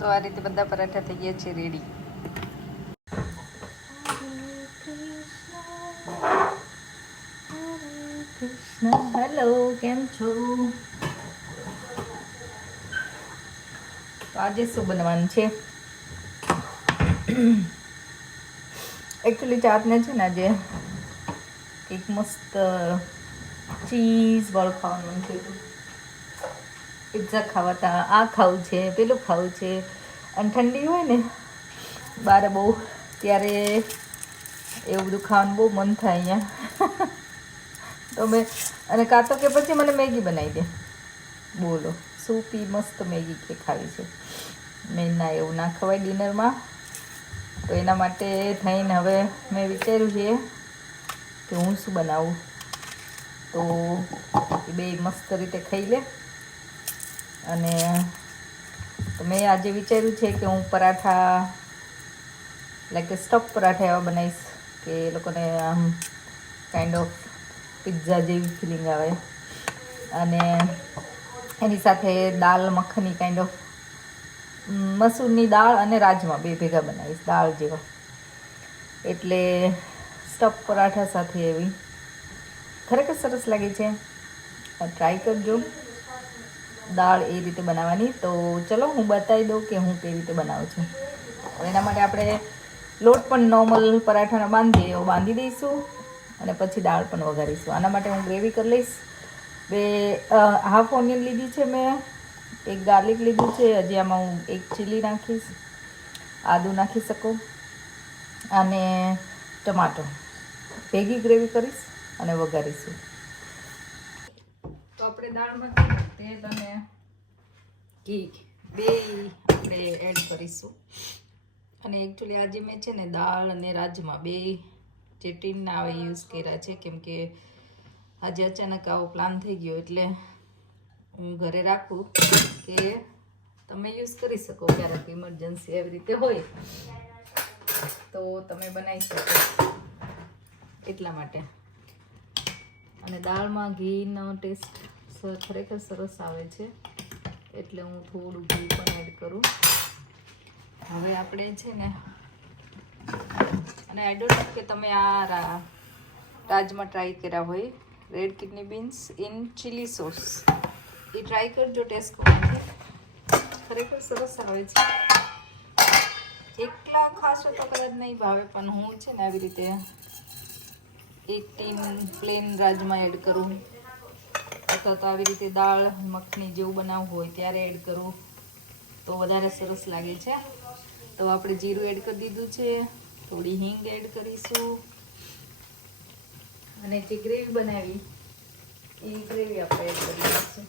તો આ રીતે બધા પરાઠા થઈ ગયા છે રેડી. હેલો, કેમ છો? તો આજે શું બનવાનું છે? એકચ્યુઅલી ચાટને છે ને આજે એક મસ્ત ચીઝ વાળું ખાવાનું છે. પિઝા ખાવાતા, આ ખાવું છે, પેલું ખાવું છે. અને ઠંડી હોય ને બારે બહુ, ત્યારે એવું બધું ખાવાનું બહુ મન થાય અહીંયા. તો મેં અને કાં તો કે પછી મને મેગી બનાવી દે. બોલો, સૂપી મસ્ત મેગી કે ખાવી છે. મેં ના એવું ના ખવાય ડિનરમાં. તો એના માટે થઈને હવે મેં વિચાર્યું છે કે હું શું બનાવું. તો એ બે મસ્ત રીતે ખાઈ લે. અને તો મેં આજે વિચાર્યું છે કે હું પરાઠા લાઈક સ્ટફ પરાઠા એવા બનાવીશ કે એ લોકોને આમ કાઇન્ડ ઓફ પિઝા જેવી ફિલિંગ આવે. અને એની સાથે દાલ મખની કાઇન્ડ ઓફ મસૂરની દાળ અને રાજમા બે ભેગા બનાવીશ, દાળ જેવા. એટલે સ્ટફ પરાઠા સાથે એવી ખરેખર સરસ લાગે છે. ટ્રાય કરજો દાળ એ રીતે બનાવવાની. તો ચલો હું બતાવી દઉં કે હું કેવી રીતે બનાવું છું. એના માટે આપણે લોટ પણ નોર્મલ પરાઠાના બાંધીએ એવો બાંધી દઈશું. અને પછી દાળ પણ વઘારીશું. આના માટે હું ગ્રેવી કરી લઈશ. હાફ ઓનિયન લીધી છે મેં, એક ગાર્લિક લીધું છે. હજી આમાં હું એક ચીલી નાખીશ, આદું નાખી શકો, અને ટમાટો. ભેગી ગ્રેવી કરીશ અને વઘારીશું. તો આપણે દાળમાં તેલ અને ઘી બે આપણે એડ કરીશું. અને એકચ્યુઅલી આજે મેં છે ને દાળ અને રાજમા બે જે ટીનના આવે યુઝ કર્યા છે. કેમ કે આજે અચાનક આવો પ્લાન થઈ ગયો એટલે હું ઘરે રાખું કે તમે યુઝ કરી શકો. ક્યારેક ઇમરજન્સી એવી રીતે હોય તો તમે બનાવી શકો એટલા માટે. અને દાળમાં ઘીનો ટેસ્ટ ખરેખર સરસ આવે છે. એટલે હું થોડું ઘી પણ એડ કરું. હવે આપણે છે ને, અને આઈ ડોન્ટ નો કે તમે આ રાજમા ટ્રાય કર્યા હોય, red kidney beans in chilli sauce, એ ટ્રાય કરજો ટેસ્ટમાંથી. ખરેખર સરસ આવે છે. એકલા ખાશો તો કદાચ નહીં ભાવે, પણ હું છે ને આવી રીતે એક ટીન પ્લેન રાજમા એડ કરું, અથવા તો આવી રીતે દાળ મખની જેવું બનાવવું હોય ત્યારે એડ કરું તો વધારે સરસ લાગે છે. તો આપણે જીરું એડ કરી દીધું છે. થોડી હિંગ એડ કરીશું. અને જે ગ્રેવી બનાવી એ ગ્રેવી આપણે એડ કરી દઈશું.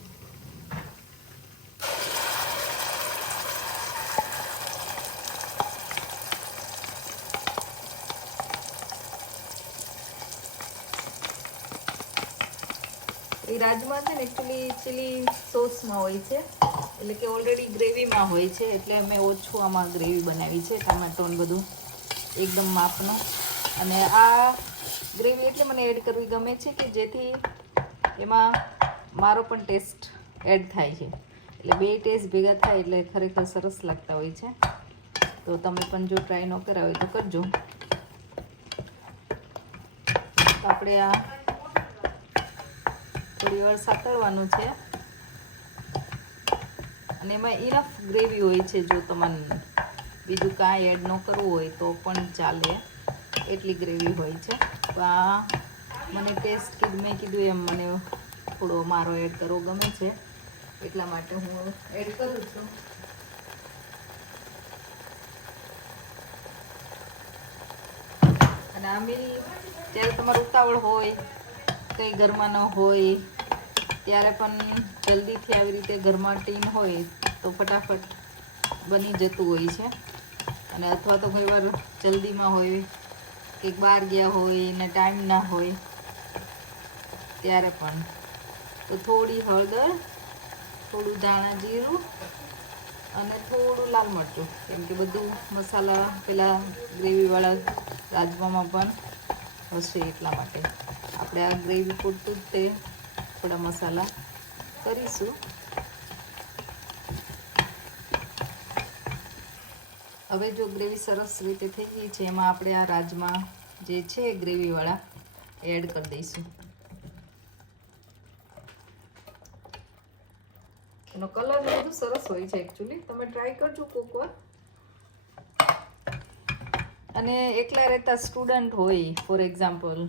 એ રાજમા છે ને એકચ્યુઅલી ચીલી સોસમાં હોય છે, એટલે કે ઓલરેડી ગ્રેવીમાં હોય છે. એટલે અમે ઓછું આમાં ગ્રેવી બનાવી છે, ટમેટો ને બધું એકદમ માપનો. અને આ ગ્રેવી એટલે મને એડ કરવી ગમે છે કે જેથી એમાં મારો પણ ટેસ્ટ એડ થાય છે. એટલે બે ટેસ્ટ ભેગા થાય એટલે ખરેખર સરસ લાગતા હોય છે. તો તમે પણ જો ટ્રાય ન કર્યા હોય તો કરજો. આપણે આ થોડી વાર સાતળવાનું છે. અને એમાં ઇનફ ગ્રેવી હોય છે. જો તમારે બીજું કાંઈ એડ ન કરવું હોય તો પણ ચાલે એટલી ગ્રેવી હોય છે. તો આ મને ટેસ્ટ મેં કીધું એમ મને થોડો મારો એડ કરવો ગમે છે, એટલા માટે હું એડ કરું છું. અને આ મિલ જ્યારે તમારે ઉતાવળ હોય, કંઈ ઘરમાં ન હોય, ત્યારે પણ જલ્દીથી આવી રીતે ઘરમાં ટીન હોય તો ફટાફટ બની જતું હોય છે. અને અથવા તો કોઈ વાર જલ્દીમાં હોય, કે બહાર ગયા હોય ને ટાઈમ ના હોય ત્યારે પણ. તો થોડી હળદર, થોડું ધાણા જીરું અને થોડું લાલ મરચું, કેમ કે બધું મસાલા પેલા ગ્રેવીવાળા રાજમામાં પણ હશે એટલા માટે આપણે આ ગ્રેવી પૂરતું જ તે થોડા મસાલા કરીશું. હવે જો ગ્રેવી સરસ રીતે થઈ ગઈ છે, એમાં આપણે આ રાજમા જે છે ગ્રેવીવાળા એડ કરી દઈશું. એનો કલર બધું સરસ હોય છે એકચ્યુઅલી, તમે ટ્રાય કરજો કોક વાર. અને એકલા રહેતા સ્ટુડન્ટ હોય ફોર એક્ઝામ્પલ,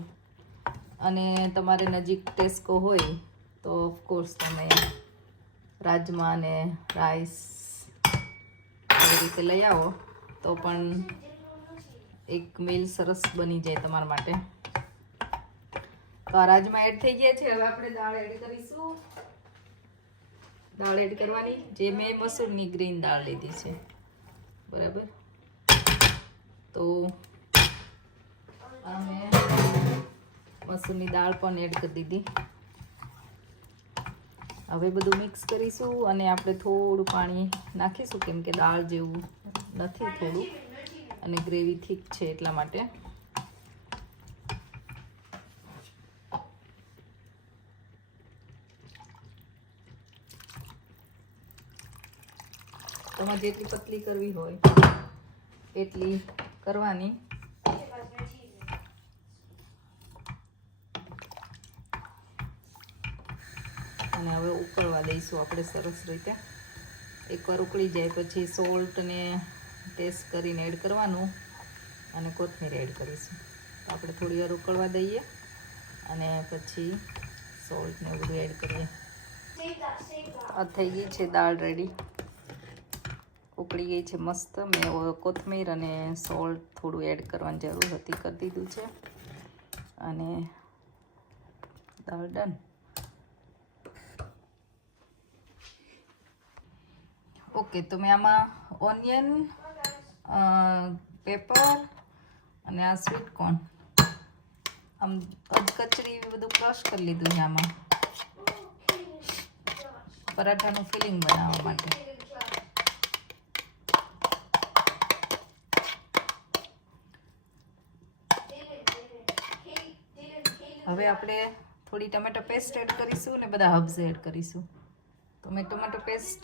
અને તમારે નજીક ટેસ્કો હોય તો ઓફકોર્સ તમે રાજમા અને રાઈસ એવી રીતે લઈ આવો તો પણ એક મીલ સરસ બની જાય તમારા માટે. તો આ રાજમા એડ થઈ ગયા છે. હવે આપણે દાળ એડ કરીશું. દાળ એડ કરવાની, જે મેં મસૂરની ગ્રીન દાળ લીધી છે, બરાબર. તો અમે મસૂરની દાળ પણ એડ કરી દીધી. હવે બધું મિક્સ કરીશું અને આપણે થોડું પાણી નાખીશું, કેમ કે દાળ જેવું નથી થોડું, અને ગ્રેવી થીક છે એટલા માટે. તમારે જેટલી પતલી કરવી હોય એટલી કરવાની. અને હવે ઉકળવા દઈશું આપણે સરસ રીતે. એકવાર ઉકળી જાય પછી સોલ્ટ ને ટેસ્ટ કરીને એડ કરવાનું, અને કોથમીર એડ કરીશું. તો આપણે થોડી વાર ઉકળવા દઈએ અને પછી સોલ્ટ ને બધું એડ કરીએ. આ થઈ ગઈ છે દાળ રેડી, ઉકળી ગઈ છે મસ્ત. મેં કોથમીર અને સોલ્ટ થોડું એડ કરવાની જરૂર હતી, કરી દીધું છે. અને દાળ ડન. ઓકે, તો મેં આમાં ઓનિયન, પેપર અને આ સ્વીટ કોર્ન આમ કચરી બધું ક્રશ કરી લીધું છે આમાં, પરાઠાનું ફિલિંગ બનાવવા માટે. હવે આપણે થોડી ટમેટો પેસ્ટ એડ કરીશું ને બધા હર્બ્સ એડ કરીશું. તો મેં ટમેટો પેસ્ટ,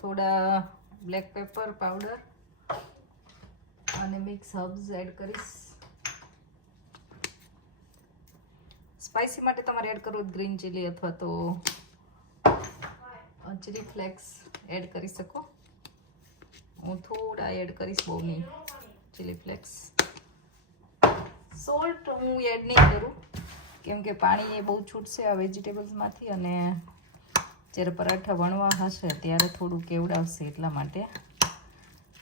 થોડા બ્લેક પેપર પાવડર અને મિક્સ હર્બ્સ એડ કરીશ. સ્પાઇસી માટે તમારે એડ કરવું ગ્રીન ચીલી અથવા તો ચીલી ફ્લેક્સ એડ કરી શકો. હું થોડા એડ કરીશ, બહુ નહીં, ચીલી ફ્લેક્સ. સોલ્ટ હું એડ નહીં કરું, કેમ કે પાણી એ બહુ છૂટશે આ વેજીટેબલ્સમાંથી, અને જ્યારે પરાઠા વણવા હશે ત્યારે થોડું કેવડાવશે એટલા માટે.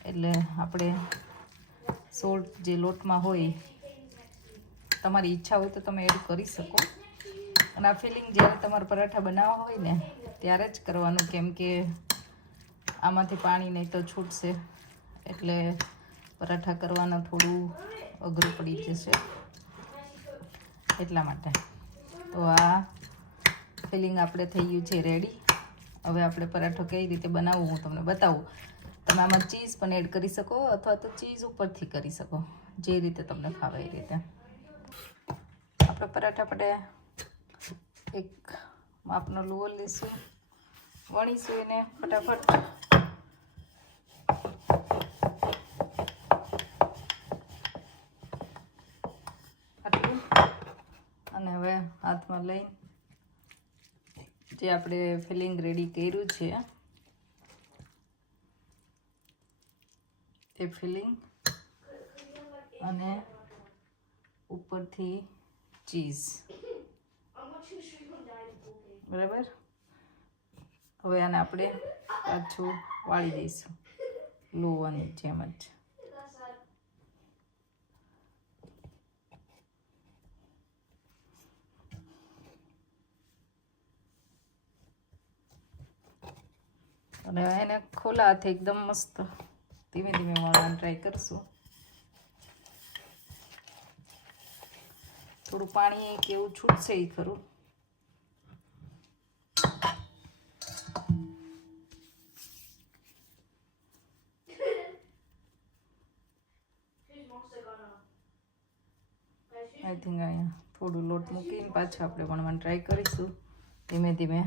એટલે આપણે સોલ્ટ જે લોટમાં હોય, તમારી ઈચ્છા હોય તો તમે એડ કરી શકો. અને આ ફિલિંગ જ્યારે તમારે પરાઠા બનાવવા હોય ને ત્યારે જ કરવાનું, કેમ કે આમાંથી પાણી નહીં તો છૂટશે, એટલે પરાઠા કરવાના થોડું અઘરું પડી જશે એટલા માટે. તો આ ફિલિંગ આપણે થઈ ગયું છે રેડી. હવે આપણે પરાઠો કઈ રીતે બનાવવું હું તમને બતાવું. તમે આમાં ચીઝ પણ એડ કરી શકો, અથવા તો ચીઝ ઉપરથી કરી શકો, જે રીતે તમને ફાવે એ રીતે. આપણે પરાઠા માટે એક માપનો લુઓ લઈશું, વણીશું એને ફટાફટ. આટલું. અને હવે હાથમાં લઈ જે આપણે ફિલિંગ રેડી કર્યું છે એ ફિલિંગ, અને ઉપરથી ચીઝ, બરાબર. હવે આને આપણે પાછું વાળી દઈશું લોવાની જેમ જ. અને એને ખોલા હાથે એકદમ મસ્ત ધીમે ધીમે વાળવાનું ટ્રાય કરશું. થોડું પાણી કેવું છૂટશે એ ખરું. આઈ થિંક અહીંયા થોડું લોટ મૂકીને પાછું આપણે વણવાનું ટ્રાય કરીશું ધીમે ધીમે.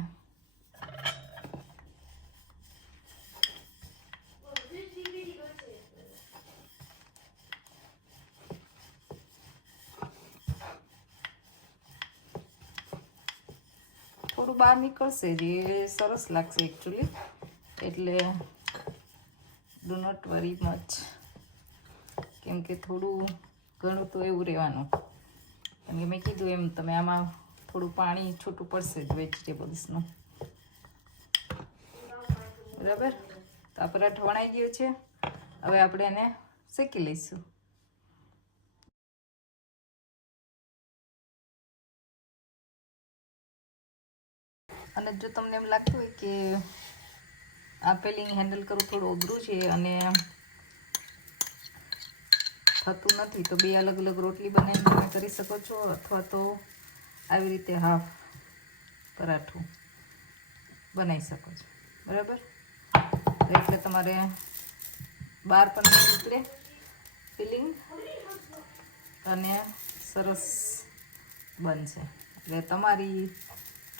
થોડું બહાર નીકળશે જ, એ સરસ લાગશે એકચ્યુઅલી. એટલે ડુ નોટ વરી મચ, કેમ કે થોડું ઘણું તો એવું રહેવાનું. કેમ કે મેં કીધું એમ તમે આમાં થોડું પાણી છૂટું પડશે જ વેજીટેબલ્સનું. બરાબર, તો આ પરાઠો વણાઈ ગયો છે. હવે આપણે એને શેકી લઈશું. અને જો તમને એમ લાગતું હોય કે આ પેલિંગ હેન્ડલ કરવું થોડું અઘરું છે અને થતું નથી, તો 2 અલગ અલગ રોટલી બનાવીને તમે કરી શકો છો, અથવા તો આવી રીતે હાફ પરાઠું બનાવી શકો છો. બરાબર, તો એટલે તમારે બહાર પણ નહીં નીકળે ફિલિંગ અને સરસ બનશે. એટલે તમારી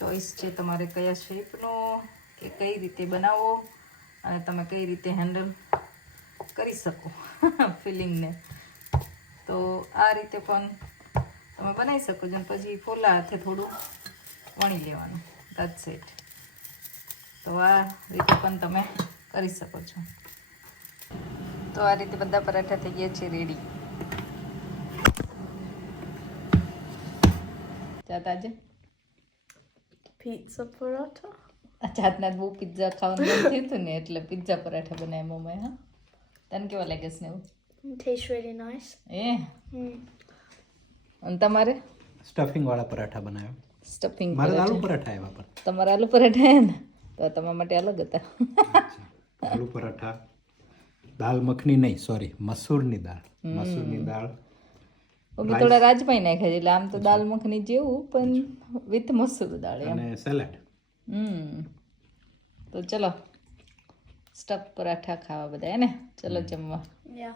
ચોઈસ છે તમારે કયા શેપનો કે કઈ રીતે બનાવવો અને તમે કઈ રીતે હેન્ડલ કરી શકો ફિલિંગને. તો આ રીતે પણ તમે બનાવી શકો છો. પછી ફોલા હાથે થોડું વણી લેવાનું, ધેટ્સ ઇટ. તો આ રીતે પણ તમે કરી શકો છો. તો આ રીતે બધા પરાઠા થઈ ગયા છે રેડી. ચાતાજે Pizza paratha. ચાતના બહુ પિઝા ખાવાનું મન થયું હતું ને, એટલે પિઝા પરાઠા બનાવ્યા મમ્માએ. હા, તને કેવા લાગે છે ને એવું? It tastes really nice. અને તમારે? સ્ટફિંગ વાળા પરાઠા બનાવ્યા. સ્ટફિંગ મારે આલુ પરાઠા આવ્યા પણ. તમારા આલુ પરાઠા હે ને, તો તમારા માટે અલગ હતા. આલુ પરાઠા, દાલ મખની નહીં, સોરી, મસૂરની દાળ. મસૂરની દાળ, મમ્મી થોડા રાજમાઈ નાખ્યા છે, એટલે આમ તો દાલ મખની જેવું પણ વિથ મસૂર દાળ એમ. અને સેલેડ. તો ચલો સ્ટફ પરાઠા ખાવા બધા હે ને. ચલો જમવા. Yeah.